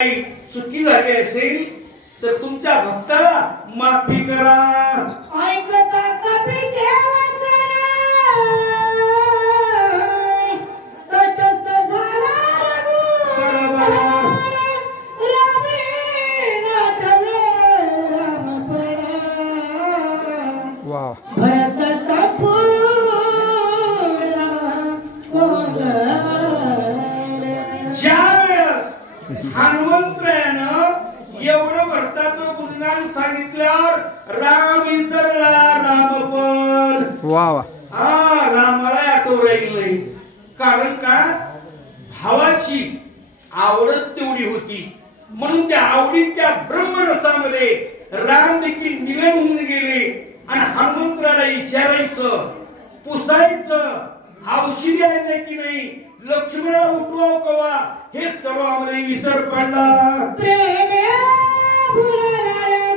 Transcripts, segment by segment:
काही चुकी झाली असेल तर तुमच्या भक्ताला माफी करा. ऐकता कपीचे एवढं भरताचं गुणगान सांगितल्यावर राम विचारला रामपण वा वा. हा रामाला आठव राहील. नाही कारण का? भावाची आवडत तेवढी होती. म्हणून त्या आवडीच्या ब्रह्मरसामध्ये राम देखील मिलन होऊन गेले. आणि हनुमंतराला विचारायचं पुसायचं औषधी आणले की नाही? लक्ष्मणाला उठवाव कवा? हे सर्व आम्हाला विसर पडला. प्रेमे फुलराला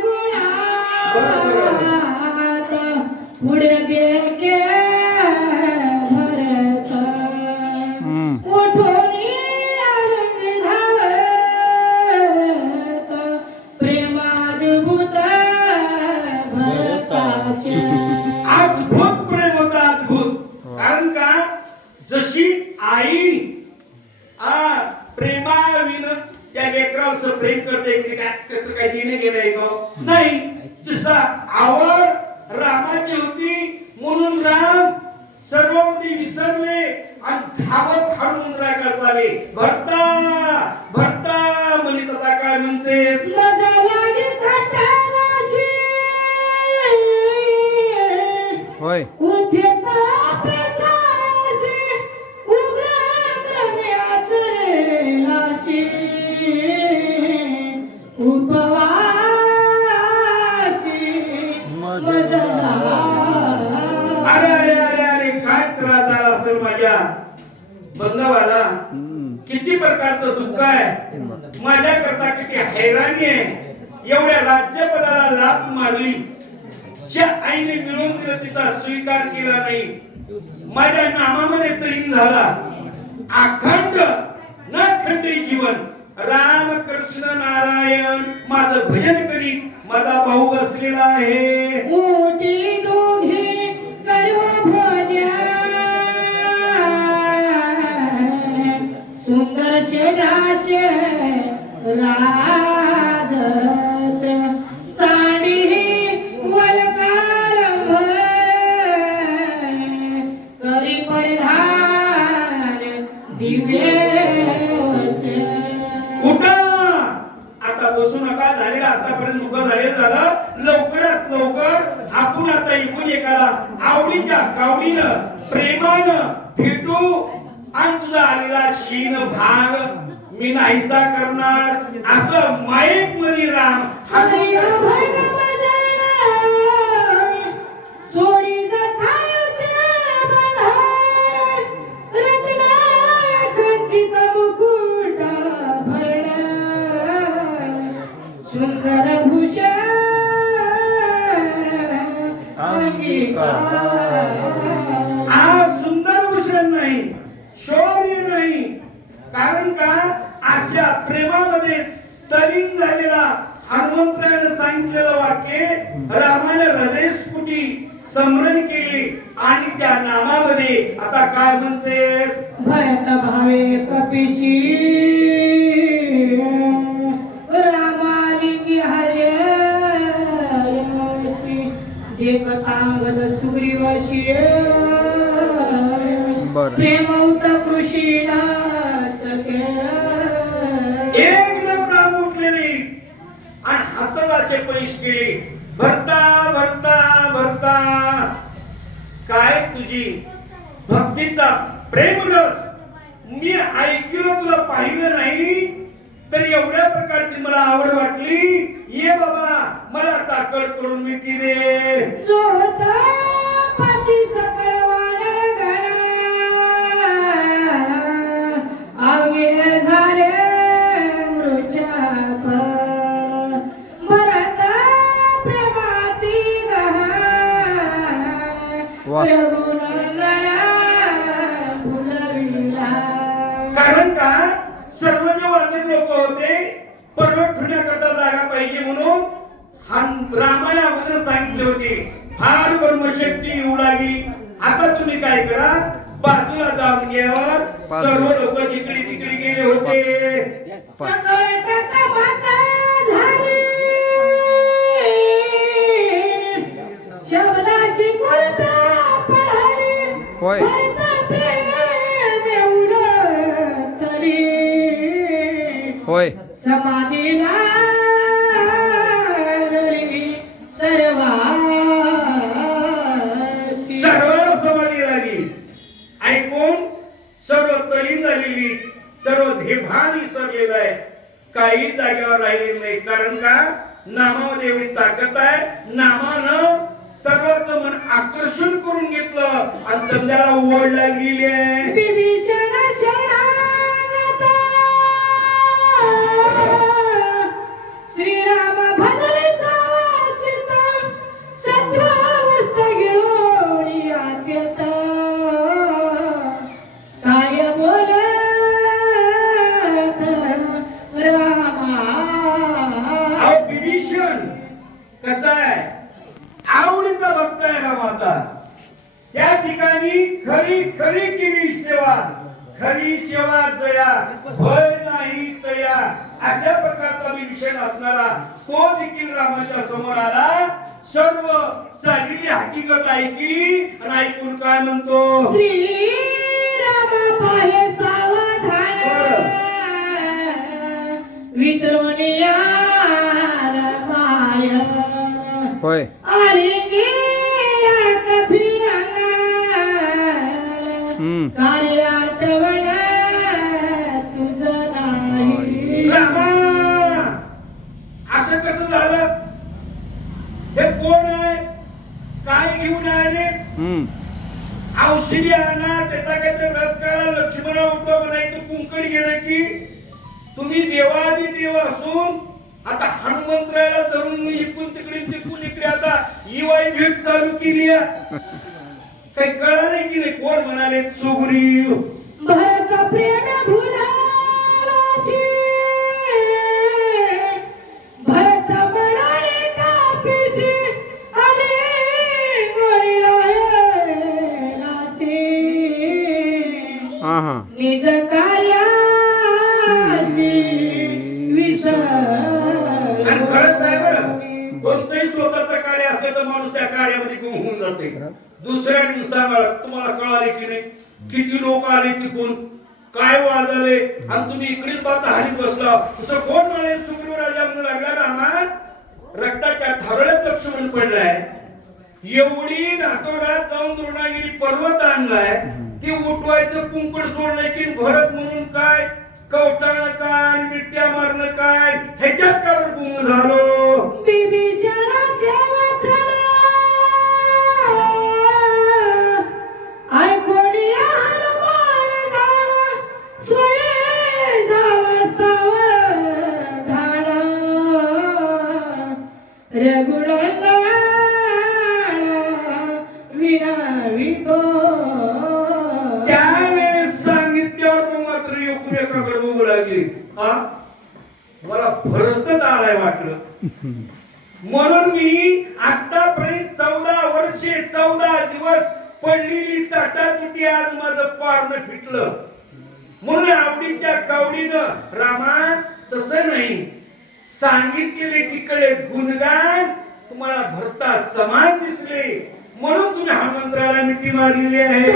बंधवाला किती प्रकारचं दुःख आहे. माझ्या करता किती हैराणी आहे. एवढ्या राज्यपदाला लाभ मारली. ज्या आईने मिळून दिलं तिचा स्वीकार केला नाही. माझ्या नामामध्ये तलीन झाला. अखंड न खंडी जीवन. राम कृष्ण नारायण माझं भजन करीत माझा भाऊ बसलेला आहे. मोठी दोघे करो भोज्या सुंदर शेडाशे राजत शीन भाग मी नाहीसा करणार. असं माईकमध्ये राम. सोडी भरण सुंदर भूषण हा सुंदर भूषण नाही शौर्य नाही कारण का अशा प्रेमामध्ये तलीन झालेला हनुमंतराने सांगितलेलं वाक्य रामाने हृदयस्फुटी समरण केली आणि त्या नामामध्ये आता काय म्हणते? भरत भावे कपिशी. तुझी भक्तीचा प्रेमरस मी ऐकलं तुला पाहिलं नाही तर एवढ्या प्रकारची मला आवड वाटली. ये बाबा मला ताकद करून मिठी दे. म्हणते होती फार ब्रह्मशक्ती येऊ लागली आता तुम्ही काय करा? बाजूला जाऊन गेल्यावर सर्व लोक जिकडे तिकडे गेले होते. सर्वांना समाधी लागली ऐकून सर्व तली झालेली सर्व धेभान विसरलेलं आहे. काही जागेवर राहिलेली नाही. कारण का? नामामध्ये एवढी ताकद आहे. नामानं सर्वांचं मन आकर्षण करून घेतलं. आणि संध्याला ओढ लागलेली आहे. या ठिकाणी खरी खरी केली सेवा. खरी सेवा जया. भय नाही तया. अशा प्रकारचा विभीषण असणारा तो देखील रामाच्या समोर आला. सर्व सांगितली हकीकत ऐकली आणि ऐकून काय म्हणतो? श्रीराम पाहे सावधान. विसरून या होय. असं कसं झालं? हे कोण आहे? काय घेऊन आले? औषधी आणा त्याचा काहीतरी रस काढा लक्ष्मणा उठवा म्हणायचं कुंकडी गेलं की तुम्ही देवादी देव असून आता हनुमंतरायाला धरून मी इकून तिकडे तिकून इकडे आता इवाई भेट चालू केली आहे. काही कळलं नाही की नाही कोण म्हणाले सुग्रीव भरत प्रेम भुलाशी भरत कापीसी गोळीला हा हा निज कार्याशी विसर आणि खरंच आहे बरं कोणतंही स्वतःचा कार्य असलं तर माणूस त्या कार्यामध्ये होऊन जाते. दुसऱ्या दिवसाला तुम्हाला कळाले की नाही? किती लोक आले तिकून काय वाजले? आणि तुम्ही इकडेच पाहता हाडीत बसला. दुसरं कोण म्हणे? सुग्रीव राजा म्हणून लागला रामा रक्ताच्या थारोळ्यात लक्ष्मण पडलाय. एवढी नातोरात जाऊन द्रोणागिरी पर्वत आणलाय. ती उठवायचं कुंकड सोडलंय की भरत म्हणून काय? कवटाळणं काय? आणि मिट्ट्या मारणं काय? ह्याच्यात का बरं गुंग झालो? भरतच आलाय वाटलं. म्हणून मी आतापर्यंत चौदा वर्षे चौदा दिवस पडलेली ताटातुटी आज माझं पारण फिटलं. म्हणून आवडीच्या कावडीनं रामा तस नाही. सांगितलेले तिकडे गुणगान तुम्हाला भरता समान दिसले. म्हणून तुम्ही हा मंत्राला मिठी मारलेली आहे.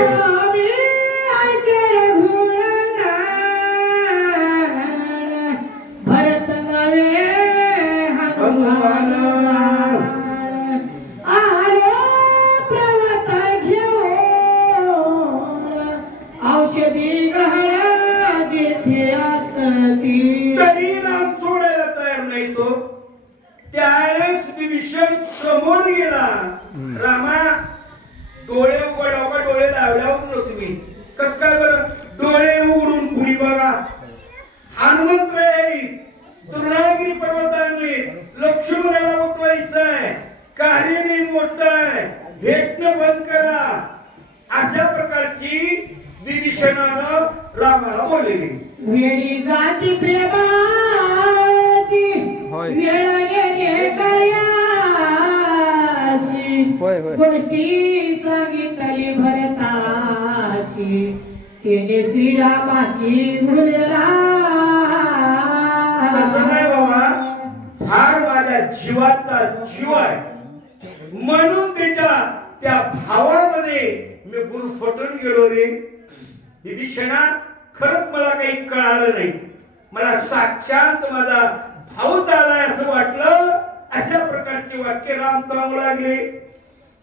समोर गेला. रामा डोळे उघडा का डोळे लावल्यावर ना तुम्ही कस काय बरं? डोळे उघडून पुढे बघा. हनुमंत दुर्णागिरी पर्वतांनी लक्ष्मणाला उठवायचंय. कार्य नाही मोठं आहे भेटणं बंद करा. अशा प्रकारची विभीषणानं रामाला बोललेली वेळी जाती प्रेम होय होय. गोष्टी सांगितली भरताची. तिने श्रीरामाची नाही बाबा. फार माझ्या जीवाचा जीव आहे. म्हणून त्याच्या त्या भावामध्ये मी गुरु फटून गेलो रे. विभीषणा खरंच मला काही कळालं नाही. मला साक्षात माझा भाऊ चालाय असं वाटलं. अशा प्रकारचे वाक्य राम सांगू लागले.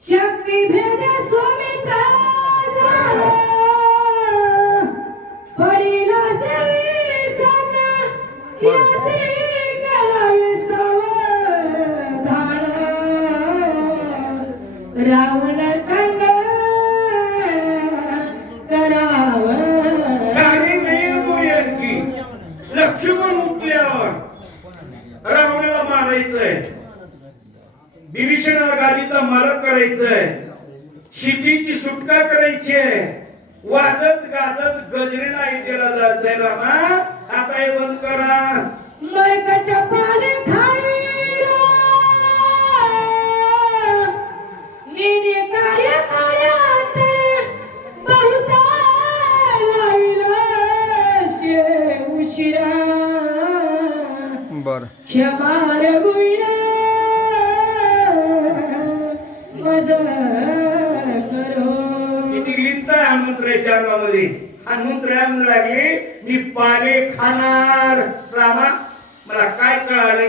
शक्ती भेद स्वामित्रा झाला. पडिला सेवी सण, आहे वाजत गाजत गजरी नाही दिला जायचंय रामा आता हे बंद करा. मैकच्या पाले खाईला निने कार्य कार्यात बहुता लाविला शे उशिरा. बर. क्षमा रघुवीरा. मज मध्ये अंगामध्ये हनुमंतराय म्हणू लागले मी पाले खाणार. रामा मला काय कळाले?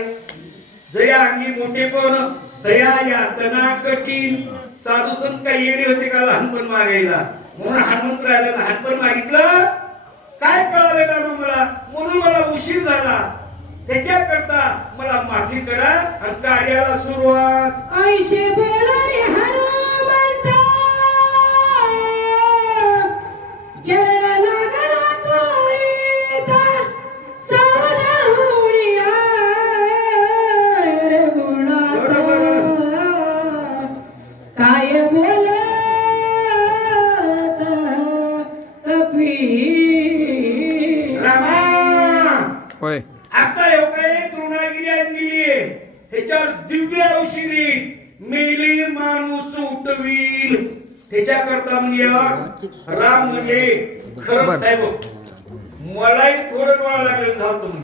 दया अंगी मोठे पण. दया यातना कठीण साधू संत काही येणे होते का लहानपण मागायला? म्हणून हनुमंतरायाला लहानपण मागितलं. काय कळाले रामा मला? म्हणून मला उशीर झाला. त्याच्याकरता मला माफी करा आणि कार्याला सुरुवात. काय बोलत कपी. रामा! होय. आता हे काय तृणागिरी आणली ह्याच्यावर दिव्य औषधी मेली माणूस उठवील. त्याच्याकरता म्हणजे राम म्हणजे खरंच साहेब मलाही थोडं डोळा लागलं झालं